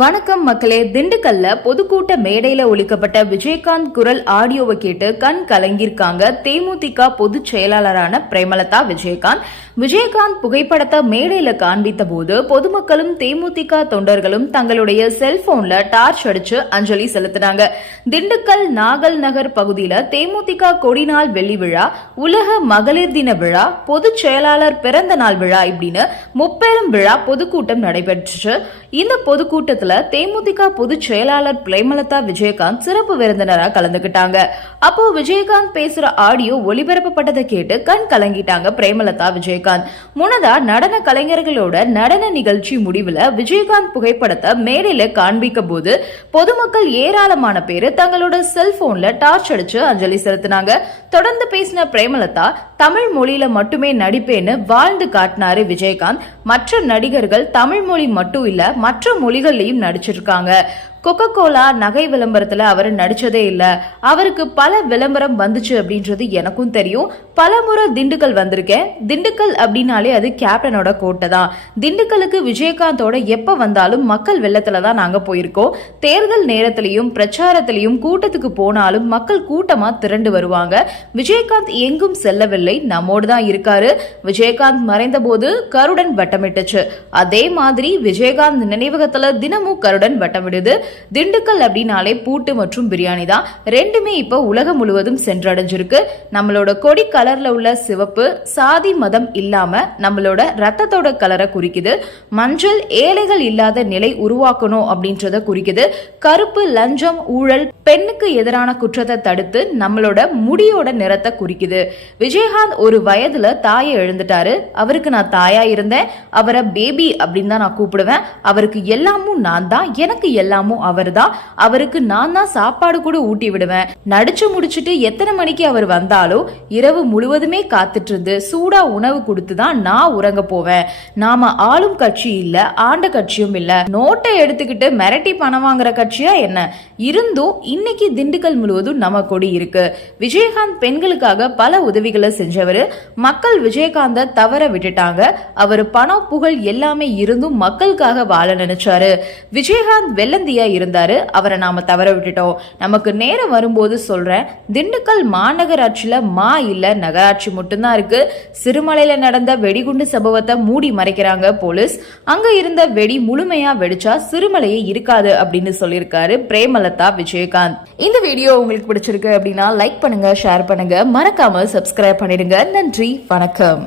வணக்கம் மக்களே. திண்டுக்கல்ல பொதுக்கூட்ட மேடையில ஒலிக்கப்பட்ட விஜயகாந்த் குரல் ஆடியோவை கேட்டு கண் கலங்கியிருக்காங்க தேமுதிக பொதுச் செயலாளரான பிரேமலதா விஜயகாந்த். விஜயகாந்த் புகைப்படத்தை மேடையில காண்பித்த போது பொதுமக்களும் தேமுதிக தொண்டர்களும் தங்களுடைய செல்போன்ல டார்ச் அடிச்சு அஞ்சலி செலுத்தினாங்க. திண்டுக்கல் நாகல் நகர் பகுதியில தேமுதிக கொடிநாள் வெள்ளி விழா, உலக மகளிர் தின விழா, பொதுச் செயலாளர் பிறந்த நாள் விழா இப்படின்னு முப்பெரும் விழா பொதுக்கூட்டம் நடைபெற்று. இந்த பொதுக்கூட்டத்தில் தேமுதிக பொதுச் செயலாளர் பிரேமலதா விஜயகாந்த் சிறப்பு விருந்தினராக கலந்துகிட்டாங்க. அப்போ விஜயகாந்த் பேசுற ஆடியோ ஒளிபரப்பப்பட்டதை கேட்டு கண் கலங்கிட்டாங்க பிரேமலதா விஜயகாந்த். முன்னதா நடன கலைஞர்களோட நடன நிகழ்ச்சி முடிவுல விஜயகாந்த் புகைப்படத்தை மேடையில காண்பிக்க போது பொதுமக்கள் ஏராளமான பேரு தங்களோட செல்போன்ல டார்ச் அடிச்சு அஞ்சலி செலுத்தினாங்க. தொடர்ந்து பேசின பிரேமலதா, தமிழ் மொழியில மட்டுமே நடிப்பேன்னு வாழ்ந்து காட்டினாரு விஜயகாந்த். மற்ற நடிகர்கள் தமிழ் மொழி மட்டும் இல்ல மற்ற மொழிகள்லயும் நடிச்சிருக்காங்க. கொக்கோ கோலா நகை விளம்பரத்துல அவர் நடிச்சதே இல்ல, அவருக்கு பல விளம்பரம் வந்துச்சு அப்படின்றது எனக்கும் தெரியும். பல முறை திண்டுக்கல் வந்திருக்கேன். திண்டுக்கல் அப்படின்னாலே அது கேப்டனோட கோட்டை தான். திண்டுக்கலுக்கு விஜயகாந்தோட எப்ப வந்தாலும் மக்கள் வெள்ளத்துலதான் நாங்க போயிருக்கோம். தேர்தல் நேரத்திலையும் பிரச்சாரத்திலையும் கூட்டத்துக்கு போனாலும் மக்கள் கூட்டமா திரண்டு வருவாங்க. விஜயகாந்த் எங்கும் செல்லவில்லை, நம்மோடு தான் இருக்காரு. விஜயகாந்த் மறைந்த போது கருடன் வட்டமிட்டுச்சு, அதே மாதிரி விஜயகாந்த் நினைவகத்துல தினமும் கருடன் வட்டமிடுது. திண்டுக்கல் அப்படின்னாலே பூட்டு மற்றும் பிரியாணி தான். ரெண்டுமே இப்ப உலகம் முழுவதும் சென்றடைஞ்சிருக்கு. நம்மளோட கொடி கலர்ல உள்ள சிவப்பு சாதி மதம் இல்லாம நம்மளோட ரத்தத்தோட கலரை குறிக்குது. மஞ்சள் ஏழைகள் இல்லாத நிலை உருவாக்கணும் அப்படின்றத குறிக்குது. கருப்பு லஞ்சம் ஊழல் பெண்ணுக்கு எதிரான குற்றத்தை தடுத்து நம்மளோட முடியோட நிறத்தை குறிக்குது. விஜயகாந்த் ஒரு வயதுல தாயை எழுந்துட்டாரு. அவருக்கு நான் தாயா இருந்தேன். அவரை பேபி அப்படின்னு தான் நான் கூப்பிடுவேன். அவருக்கு எல்லாமும் நான் தான், எனக்கு எல்லாமும் அவர் தான். அவருக்கு நான் தான் சாப்பாடு கூட ஊட்டி விடுவேன். நடிச்சு முடிச்சுட்டு எத்தனை மணிக்கு அவர் வந்தாலும் இரவு முழுவதுமே காத்துட்டு இருந்து சூடா உணவு கொடுத்து தான் நான் உறங்க போவேன். நாம ஆளும் கட்சி இல்ல, ஆண்ட கட்சியும் இல்ல, நோட்டை எடுத்துக்கிட்டு மிரட்டி பணம் வாங்குற கட்சியா என்ன? இருந்தும் இன்னைக்கு திண்டுக்கல் முழுவதும் நம்ம கொடி இருக்கு. விஜயகாந்த் பெண்களுக்காக பல உதவிகளை செஞ்சவர். மக்கள் விஜயகாந்த தவற விட்டுட்டாங்க. அவர் பணம் புகழ் எல்லாமே இருந்தும் மக்களுக்காக வாழ நினைச்சாரு. விஜயகாந்த் வெள்ளந்தியா இருந்தாரு, அவரை நாம தவற விட்டுட்டோம். நமக்கு நேரம் வரும்போது சொல்றேன், திண்டுக்கல் மாநகராட்சியில மா இல்ல நகராட்சி மட்டும்தான் இருக்கு. சிறுமலையில நடந்த வெடிகுண்டு சம்பவத்தை மூடி மறைக்கிறாங்க போலீஸ். அங்க இருந்த வெடி முழுமையா வெடிச்சா சிறுமலையே இருக்காது அப்படின்னு சொல்லியிருக்காரு பிரேமலதா விஜயகாந்த். இந்த வீடியோ உங்களுக்கு பிடிச்சிருக்கு அப்படின்னா லைக் பண்ணுங்க, ஷேர் பண்ணுங்க, மறக்காம சப்ஸ்கிரைப் பண்ணிடுங்க. நன்றி, வணக்கம்.